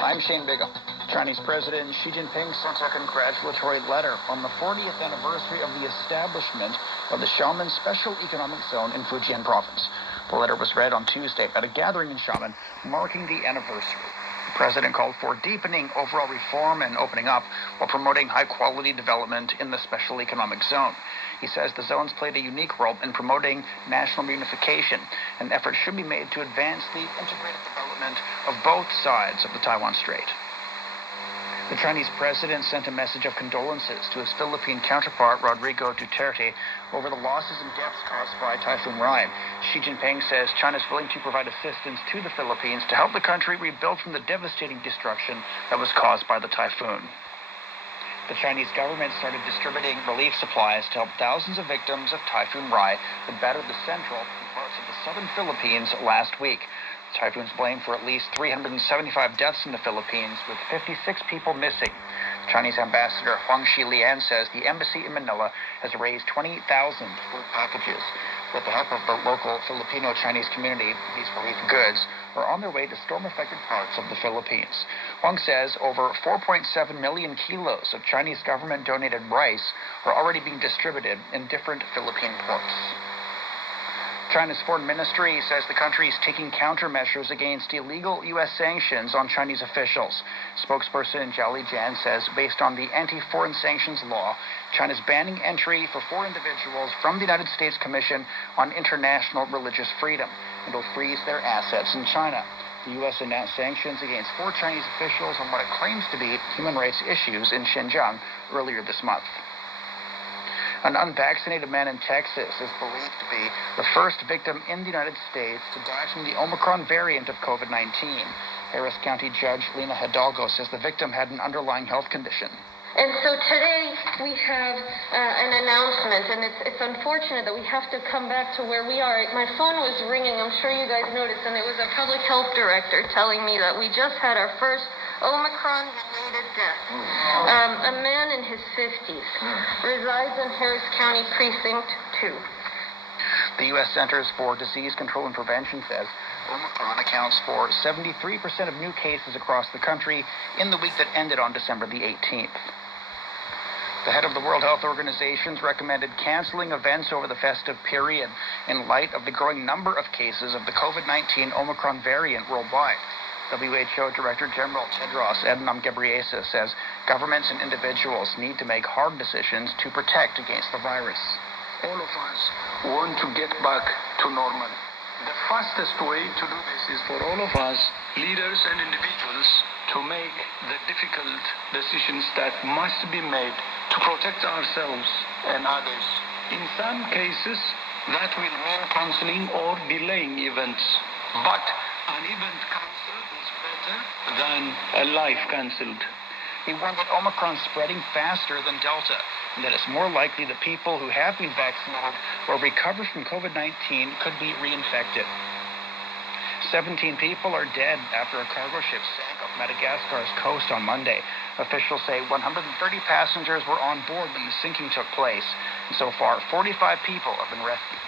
I'm Shane Bigham. Chinese President Xi Jinping sent a congratulatory letter on the 40th anniversary of the establishment of the Xiamen Special Economic Zone in Fujian Province. The letter was read on Tuesday at a gathering in Xiamen marking the anniversary. The president called for deepening overall reform and opening up while promoting high-quality development in the Special Economic Zone. He says the zone's played a unique role in promoting national reunification, and efforts should be made to advance the integrated development of both sides of the Taiwan Strait. The Chinese president sent a message of condolences to his Philippine counterpart, Rodrigo Duterte, over the losses and deaths caused by Typhoon Rai. Xi Jinping says China is willing to provide assistance to the Philippines to help the country rebuild from the devastating destruction that was caused by the typhoon. The Chinese government started distributing relief supplies to help thousands of victims of Typhoon Rai that battered the central and parts of the southern Philippines last week. The typhoon's blamed for at least 375 deaths in the Philippines, with 56 people missing. The Chinese ambassador Huang Xilian says the embassy in Manila has raised 20,000 food packages. With the help of the local Filipino-Chinese community, these relief goods are on their way to storm-affected parts of the Philippines. Huang says over 4.7 million kilos of Chinese government-donated rice are already being distributed in different Philippine ports. China's foreign ministry says the country is taking countermeasures against illegal U.S. sanctions on Chinese officials. Spokesperson Zhao Lijian says based on the anti-foreign sanctions law, China's banning entry for 4 individuals from the United States Commission on International Religious Freedom and will freeze their assets in China. The U.S. announced sanctions against 4 Chinese officials on what it claims to be human rights issues in Xinjiang earlier this month. An unvaccinated man in Texas is believed to be the first victim in the United States to die from the Omicron variant of COVID-19. Harris County Judge Lena Hidalgo says the victim had an underlying health condition. And so today we have an announcement, and it's unfortunate that we have to come back to where we are. My phone was ringing, I'm sure you guys noticed, and it was a public health director telling me that we just had our first Omicron-related death. A man in his 50s resides in Harris County Precinct 2. The U.S. Centers for Disease Control and Prevention says Omicron accounts for 73% of new cases across the country in the week that ended on December the 18th. The head of the World Health Organization recommended canceling events over the festive period in light of the growing number of cases of the COVID-19 Omicron variant worldwide. WHO Director General Tedros Adhanom Ghebreyesus says governments and individuals need to make hard decisions to protect against the virus. All of us want to get back to normal. The fastest way to do this is for all of us, leaders and individuals, to make the difficult decisions that must be made to protect ourselves and others. In some cases, that will mean canceling or delaying events. But an event cancelled is better than a life cancelled. He warned that Omicron is spreading faster than Delta, and that it's more likely that people who have been vaccinated or recovered from COVID-19 could be reinfected. 17 people are dead after a cargo ship sank off Madagascar's coast on Monday. Officials say 130 passengers were on board when the sinking took place, and so far 45 people have been rescued.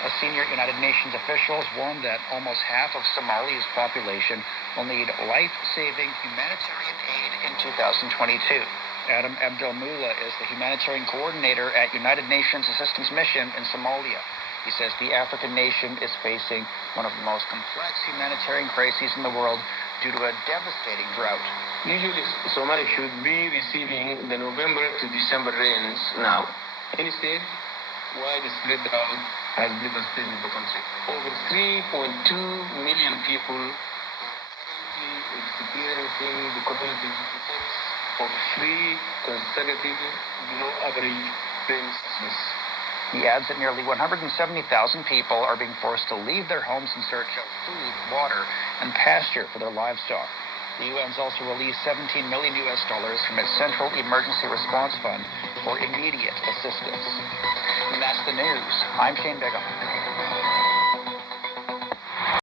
A senior United Nations officials warned that almost half of Somalia's population will need life-saving humanitarian aid in 2022. Adam Abdelmullah is the humanitarian coordinator at United Nations Assistance Mission in Somalia. He says the African nation is facing one of the most complex humanitarian crises in the world due to a devastating drought. Usually, Somalia should be receiving the November to December rains now. Instead, widespread drought has devastated the country. Over 3.2 million people are experiencing the cumulative effects of 3 consecutive below average rain seasons. He adds that nearly 170,000 people are being forced to leave their homes in search of food, water, and pasture for their livestock. The UN's also released $17 million from its Central Emergency Response Fund for immediate assistance. And that's the news. I'm Shane Bigham.